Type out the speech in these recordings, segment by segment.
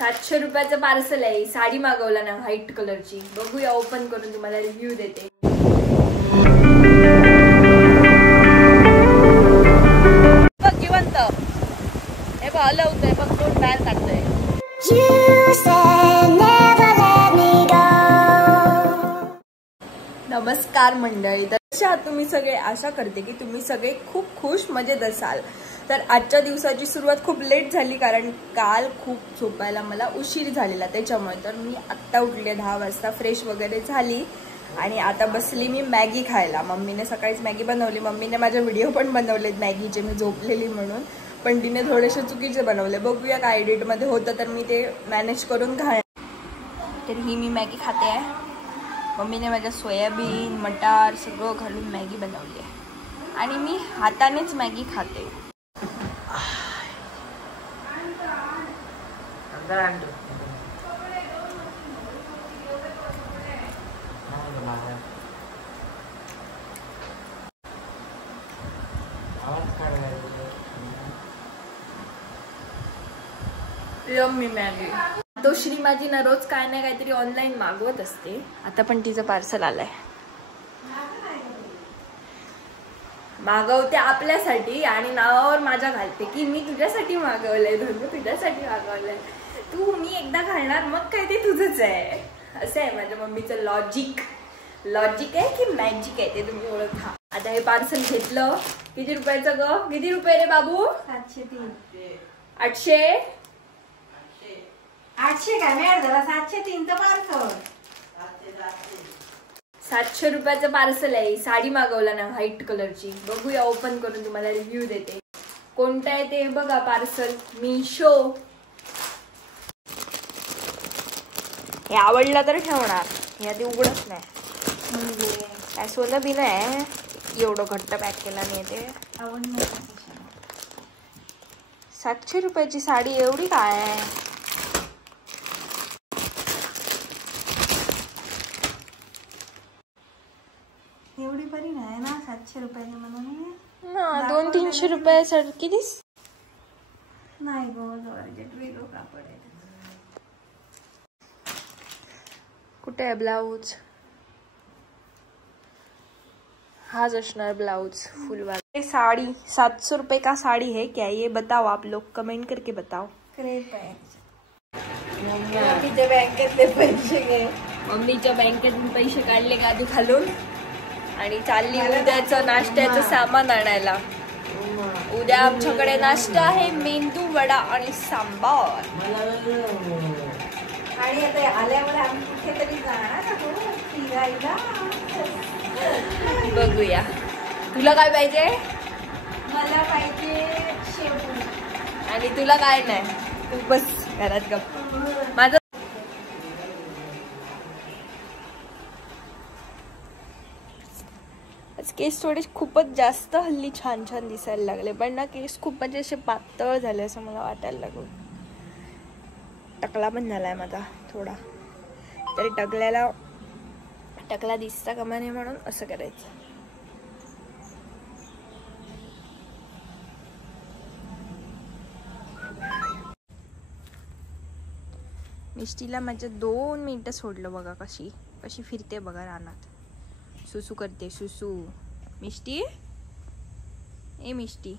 700 रुपयाचं पार्सल आहे. साडी मागवला ना व्हाईट कलरची. बघूया ओपन करून तुम्हाला रिव्ह्यू देते. बघ जिवंत हे बघ हलवतंय बघ तोंड बाहेर काढतंय. नमस्कार मंडळी, तर तुम्ही सगळे आशा करते की तुम्ही सगळे खूप खुश मजेत असाल. तर आजच्या दिवसाची सुरुवात खूप लेट झाली कारण काल खूप झोपायला मला उशीर झालेला त्याच्यामुळे. तर मी आत्ता उठले 10 वाजता, फ्रेश वगैरे झाली आणि आता बसली मी मॅगी खायला. मम्मीने सकाळीच मॅगी बनवली. मम्मीने माझे व्हिडिओ पण बनवलेत मॅगीचे, मी झोपलेली म्हणून, पण तिने थोडेसे चुकीचे बनवले. बघूया काय एडिटमध्ये होतं तर मी ते मॅनेज करून खाणार. तर ही मी मॅगी खाते आहे. मम्मीने माझ्या सोयाबीन मटार सगळं घालून मॅगी बनवली आहे आणि मी हातानेच मॅगी खाते. मी मॅगी तो श्री माझी ना रोज काय ना काहीतरी ऑनलाईन मागवत असते. आता पण तिचं पार्सल आलंय. मागवते आपल्यासाठी आणि नावावर माझ्या घालते की मी तुझ्यासाठी मागवलंय, धनु तुझ्यासाठी मागवलंय, तू मी एकदा घालणार मग काय ते तुझंच आहे. असं आहे माझ्या मम्मीचं लॉजिक. लॉजिक आहे की मॅजिक आहे ते तुम्ही ओळखा. आता हे पार्सल घेतलं. किती रुपयाचं ग? किती रुपये रे बाबू? 703. 800 800 काय मिळालं जरा 703 तर पार्सल. 700 रुपयाचं पार्सल आहे. साडी मागवला ना व्हाईट कलरची. बघूया ओपन करून तुम्हाला रिव्ह्यू देते. कोणतं आहे ते बघा पार्सल. मीशो. हे आवडलं तर ठेवणार, हे आधी उघडत नाही. म्हणजे काय सोनं बी नाही एवढं घट्ट पॅक केला नाही ते. आवडलं 700 रुपयाची साडी एवढी काय आहे? एवढी बरी नाही ना 700 रुपयाने म्हणून ना 200-300 रुपयासाठी दिस नाही गो. जॉर्जेट वेगळं कापड आहे. कुठे आहे ब्लाउज? हाच असणार ब्लाउज फुलवाला. साड़ी 700 रुपए का साड़ी है क्या? ये बताओ आप लोग, कमेंट करके बताओ. क्रेप आहे. मम्मीच्या बँकेतले पैसे घे. मम्मीच्या बँकेतून पैसे काढले गादी खालून आणि चालली उद्याचं नाश्त्याचं सामान आणायला. उद्या आमच्याकडे नाश्ता आहे मेंदू वडा आणि सांबार. आणि आता आल्यावर आम्ही कुठेतरी जाणार फिरायला. बघूया. तुला काय पाहिजे? मला पाहिजे शेपू. आणि तुला काय नाही? तू बस घरात गप्प. माझं केस थोडे खूपच जास्त हल्ली छान छान दिसायला लागले, पण ना केस खूप म्हणजे असे पातळ झाले असं मला वाटायला लागलं. टकला पण झालाय माझा थोडा, तरी टकला दिसता कामा नये म्हणून असं करायचं. मिष्टीला माझ्या 2 मिनिटं सोडलं बघा. कशी फिरते बघा रानात. सुसू करते सुसू. मिष्टी ए Mishti.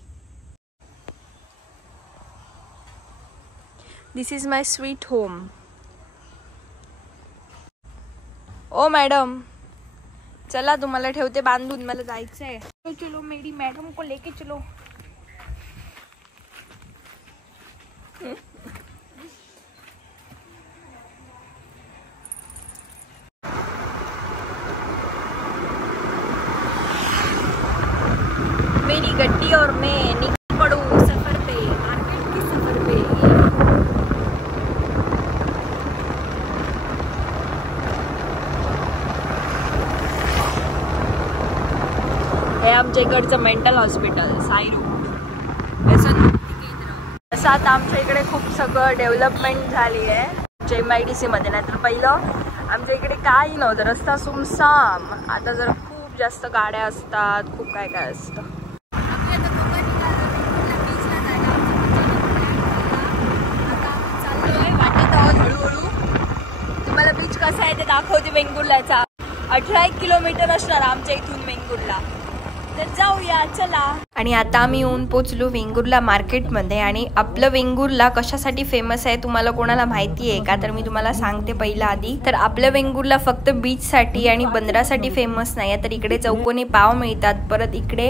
This is my sweet home. ओ मॅडम चला तुम्हाला ठेवते बांधून, मला जायचंय. चलो मेरी मैडम को लेके चलो. मेरी गड्डी और मैं निकल पड़ूं सफर पे, मार्केट के सफर पे. हे आमच्या इकडचं मेंटल हॉस्पिटल साईरू व्यसन मुक्ती केंद्र. असं आता आमच्या इकडे खूप सगळं डेव्हलपमेंट झाली आहे आमच्या MIDC मध्ये. नाही तर पहिलं आमच्या इकडे काही नव्हतं, रस्ता सुमसाम. आता जर खूप जास्त गाड्या असतात, खूप काय काय असतं. वाटेत कसा आहे ते दाखवते वेंगुर्ल्याचा. 18 किलोमीटर असणार आमच्या इथून वेंगुर्ला. तर जाऊया चला. आणि आता आम्ही येऊन पोचलो वेंगुर्ला मार्केटमध्ये. आणि आपलं वेंगुर्ला कशासाठी फेमस आहे तुम्हाला कोणाला माहिती आहे का? तर मी तुम्हाला सांगते पहिला आधी. तर आपलं वेंगुर्ला फक्त बीचसाठी आणि बंदरासाठी फेमस नाही आहे, तर इकडे चौकोनी पाव मिळतात. परत इकडे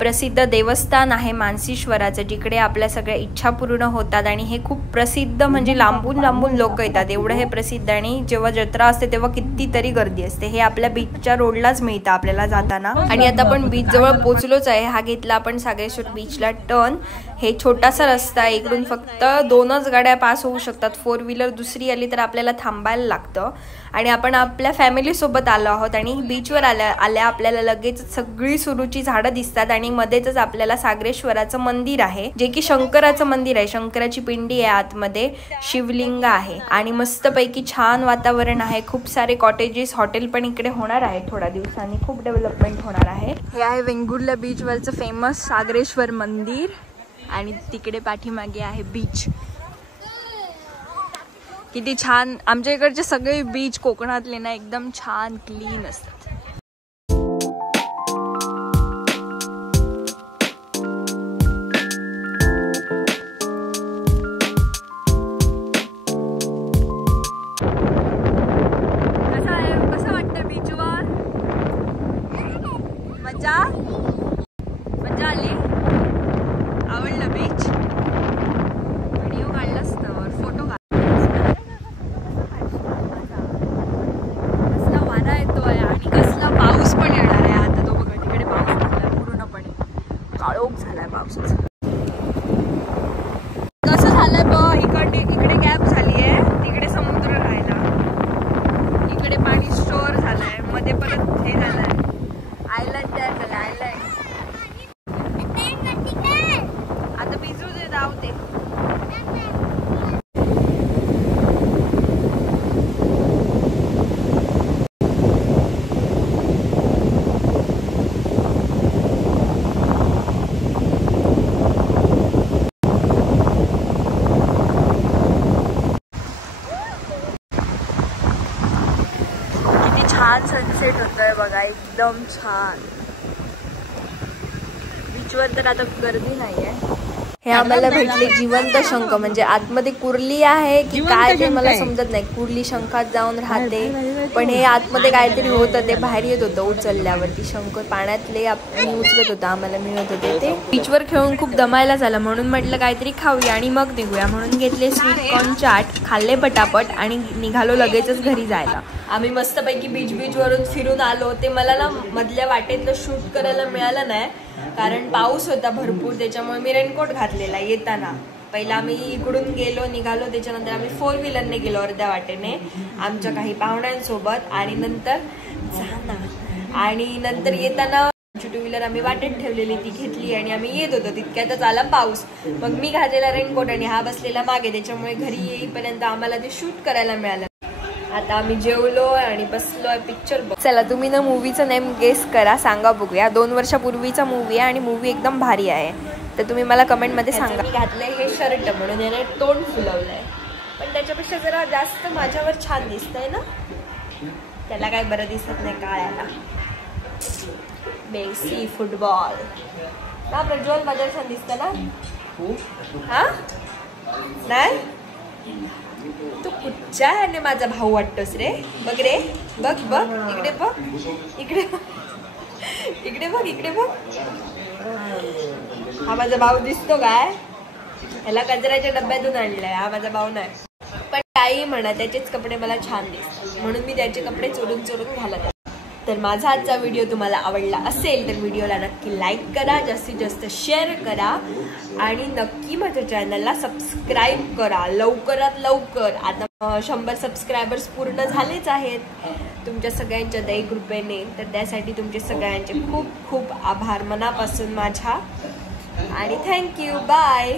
प्रसिद्ध देवस्थान आहे मानसीश्वराचं, जिकडे आपल्या सगळ्या इच्छा पूर्ण होतात. आणि हे खूप प्रसिद्ध, म्हणजे लांबून लांबून लोक येतात, एवढं हे प्रसिद्ध. आणि जेव्हा जत्रा असते तेव्हा कितीतरी गर्दी असते. हे आपल्या बीचच्या रोडलाच मिळतं आपल्याला जाताना. आणि आता आपण बीच जवळ पोचलोच आहे. हा घेतला आपण सागरेश्वर बीचला टर्न. हे छोटासा रस्ता आहे, इकडून फक्त 2च गाड्या पास होऊ शकतात. 4 व्हीलर दुसरी आली तर आपल्याला थांबायला लागतं. आणि आपण आपल्या फॅमिलीसोबत आलो आहोत. आणि बीचवर आल्या आपल्याला लगेच सगळी सुरूची झाडं दिसतात. आणि मध्येच आपल्याला सागरेश्वराचं मंदिर आहे, जे की शंकराचं मंदिर आहे. शंकराची पिंडी आहे, आतमध्ये शिवलिंग आहे. आणि मस्तपैकी छान वातावरण आहे. खूप सारे कॉटेजेस, हॉटेल पण इकडे होणार आहे. थोड्या दिवसांनी खूप डेव्हलपमेंट होणार आहे. हे आहे वेंगुर्ला बीचवरचं फेमस सागरेश्वर मंदिर. आणि तिकडे पाठीमागे आहे बीच. किती छान. आमच्या इकडचे सगळे बीच कोकणातले ना एकदम छान क्लीन असतात. कसं वाटतं बीचवर? मजा मजा आली? आवडलं बीच? व्हिडिओ काढलास तर फोटो काढ. कसला वारा येतोय आणि कसला पाऊस पण येणार आहे आता. तो बघा तिकडे पाऊस झालाय पूर्णपणे, काळोख झालाय पावसाचा. कसं झालंय बघ, इकडे गॅप झालीये, तिकडे समुद्र राहिला, इकडे पाणी स्टोअर झालंय, मध्ये परत हे झालंय आयलंड तयार झालं. आयलंड आता भिजू दे, जाऊ दे. किती छान सनसेट होतोय बघा, एकदम छान. बीचवर तर आता गर्दी नाहीये. हे आम्हाला भेटले जिवंत शंख, म्हणजे आतमध्ये कुर्ली आहे की काय ते मला समजत नाही. कुर्ली शंखात जाऊन राहते, पण हे आतमध्ये काहीतरी होतं, ते बाहेर येत होतं उचलल्यावरती. शंख पाण्यातले मी उचलत होता, आम्हाला मिळत होते ते. बीचवर खेळून खूप दमायला झालं, म्हणून म्हटलं काहीतरी खाऊया आणि मग निघूया. म्हणून घेतले स्वीट कॉर्न चाट, खाल्ले पटापट आणि निघालो लगेचच घरी जायला. आम्ही मस्तपैकी बीच वरून फिरून आलो. ते मला ना मधल्या वाटेतलं शूट करायला मिळालं नाही, कारण पाऊस होता भरपूर. त्याच्यामुळे मी रेनकोट घातलेला येताना. पहिला आम्ही इकडून निघालो, त्याच्यानंतर आम्ही 4 व्हीलरने गेलो अर्ध्या वाटेने आमच्या काही पाहुण्यांसोबत. आणि नंतर आणि नंतर येताना 2 व्हीलर आम्ही वाटेत ठेवलेली, ती घेतली आणि आम्ही येत होतो. तितक्यातच आला पाऊस. मग मी घातलेला रेनकोट आणि हा बसलेला मागे, त्याच्यामुळे घरी येईपर्यंत आम्हाला ते शूट करायला मिळालं. आता आम्ही जेवलो आणि बसलोय पिक्चर बघ. चला तुम्ही ना मूवीचं नेम गेस करा, सांगा बघूया. 2 वर्षापूर्वीचा मूवी आहे आणि मूवी एकदम भारी आहे, तर तुम्ही मला कमेंटमध्ये सांगा. मी घातलंय हे शर्ट म्हणून याने तोंड फुलवलंय, पण त्याच्यापेक्षा जरा जास्त माझ्यावर छान दिसतंय ना. त्याला काय बरं दिसत नाही काळ्याला. मेसी फुटबॉल ना प्रज्वल, माझ्या छान दिसतं ना. हा नाही तू कुठच्या ह्याने माझा भाऊ वाटतोस रे. बघ रे, बघ बघ इकडे बघ, इकडे इकडे बघ, इकडे बघ. हा माझा भाऊ दिसतो काय? ह्याला कचऱ्याच्या डब्यातून आणलाय, हा माझा भाऊ नाही. पण काही म्हणा, त्याचेच कपडे मला छान दिसतात म्हणून मी त्याचे कपडे चोरून चोरून घालत. तर माझा आजचा व्हिडिओ तुम्हाला आवडला असेल तर व्हिडिओला नक्की लाईक करा, जास्तीत जास्त शेअर करा आणि नक्की माझ्या चॅनलला सबस्क्राईब करा लवकरात लवकर. आता 100 सबस्क्रायबर्स पूर्ण झालेच आहेत तुमच्या सगळ्यांच्या दये कृपेने. तर त्यासाठी तुमचे सगळ्यांचे खूप खूप आभार मनापासून माझ्या. आणि थँक्यू, बाय.